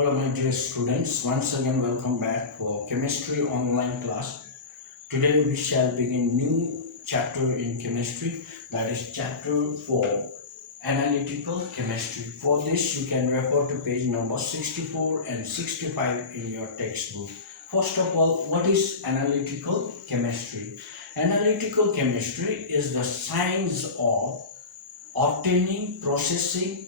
Hello my dear students, once again welcome back for chemistry online class. Today we shall begin new chapter in chemistry, that is chapter 4, analytical chemistry. For this you can refer to page number 64 and 65 in your textbook. First of all, what is analytical chemistry? Analytical chemistry is the science of obtaining, processing,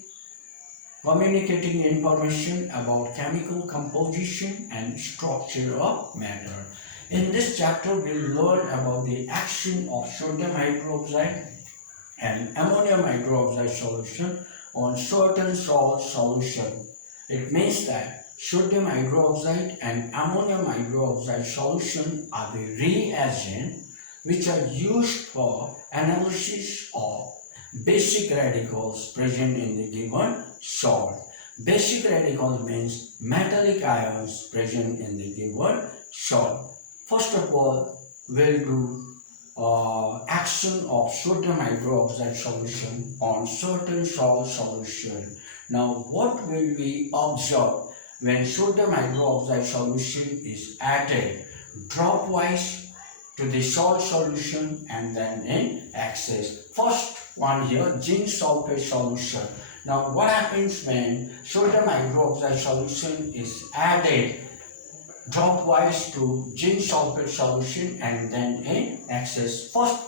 communicating information about chemical composition and structure of matter. In this chapter, we'll learn about the action of sodium hydroxide and ammonium hydroxide solution on certain salt solution. It means that sodium hydroxide and ammonium hydroxide solution are the reagent which are used for analysis of basic radicals present in the given salt. Basic radicals means metallic ions present in the given salt. First of all, we'll do action of sodium hydroxide solution on certain salt solution. Now, what will we observe when sodium hydroxide solution is added dropwise to the salt solution and then in excess? First one here, zinc sulfate solution. Now, what happens when sodium hydroxide solution is added dropwise to zinc sulfate solution and then in excess? First,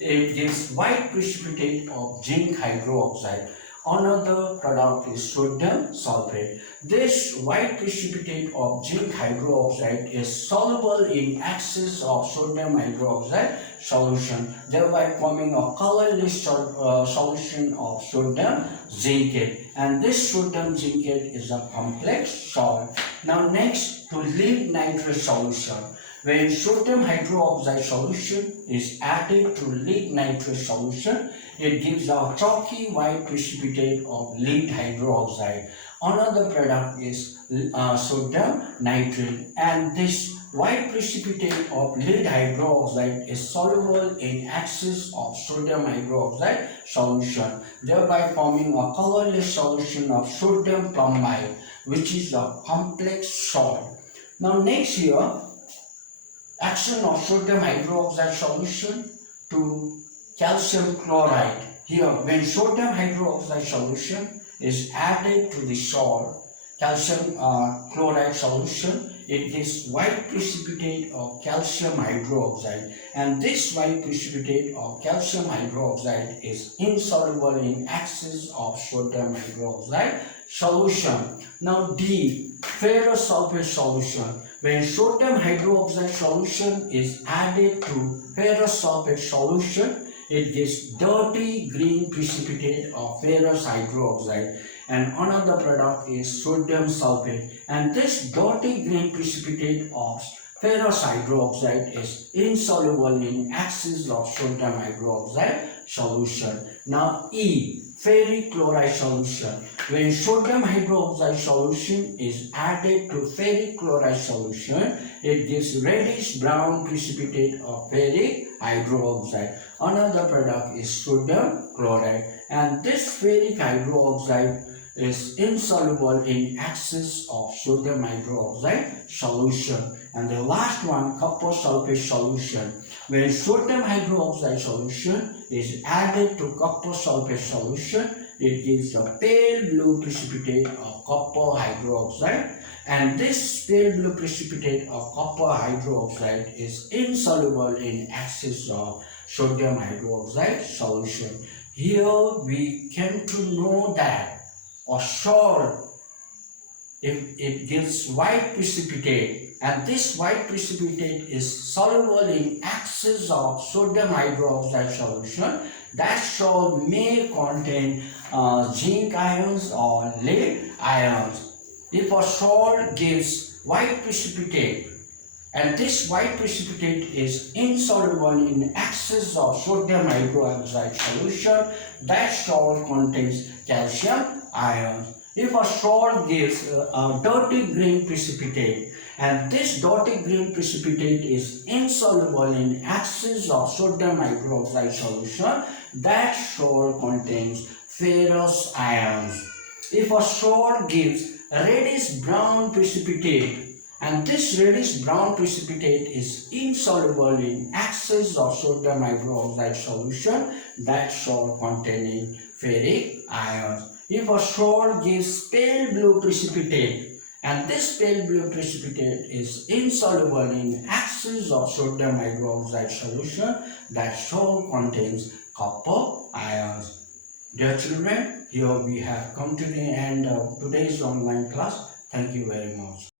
it gives white precipitate of zinc hydroxide. Another product is sodium sulfate. This white precipitate of zinc hydroxide is soluble in excess of sodium hydroxide solution, thereby forming a colorless solution of sodium zincate. And this sodium zincate is a complex salt. Now next, to lead nitrous solution. When sodium hydroxide solution is added to lead nitrous solution, it gives a chalky white precipitate of lead hydroxide. Another product is sodium nitrate, and this white precipitate of lead hydroxide is soluble in excess of sodium hydroxide solution, thereby forming a colorless solution of sodium plumbide, which is a complex salt. Now next here, action of sodium hydroxide solution to calcium chloride. Here, when sodium hydroxide solution is added to the salt calcium chloride solution, it gives white precipitate of calcium hydroxide, and this white precipitate of calcium hydroxide is insoluble in excess of sodium hydroxide solution. Now D, ferrous sulfate solution. When sodium hydroxide solution is added to ferrous sulfate solution, it gives dirty green precipitate of ferrous hydroxide, and another product is sodium sulfate, and this dirty green precipitate of ferrous hydroxide is insoluble in excess of sodium hydroxide solution. Now E, ferric chloride solution. When sodium hydroxide solution is added to ferric chloride solution, it gives reddish brown precipitate of ferric hydroxide. Another product is sodium chloride, and this ferric hydroxide is insoluble in excess of sodium hydroxide solution. And the last one, copper sulfate solution. When sodium hydroxide solution is added to copper sulfate solution, it gives a pale blue precipitate of copper hydroxide, and this pale blue precipitate of copper hydroxide is insoluble in excess of sodium hydroxide solution. Here we came to know that a salt, if it gives white precipitate, and this white precipitate is soluble in excess of sodium hydroxide solution, that salt may contain zinc ions or lead ions. If a salt gives white precipitate, and this white precipitate is insoluble in excess of sodium hydroxide solution, that salt contains calcium ions. If a salt gives a dirty green precipitate, and this dirty green precipitate is insoluble in excess of sodium hydroxide solution, that salt contains ferrous ions. If a salt gives reddish brown precipitate, and this reddish brown precipitate is insoluble in excess of sodium hydroxide solution, that salt containing ferric ions. If a salt gives pale blue precipitate, and this pale blue precipitate is insoluble in excess of sodium hydroxide solution, that salt contains copper ions. Dear children, here we have come to the end of today's online class. Thank you very much.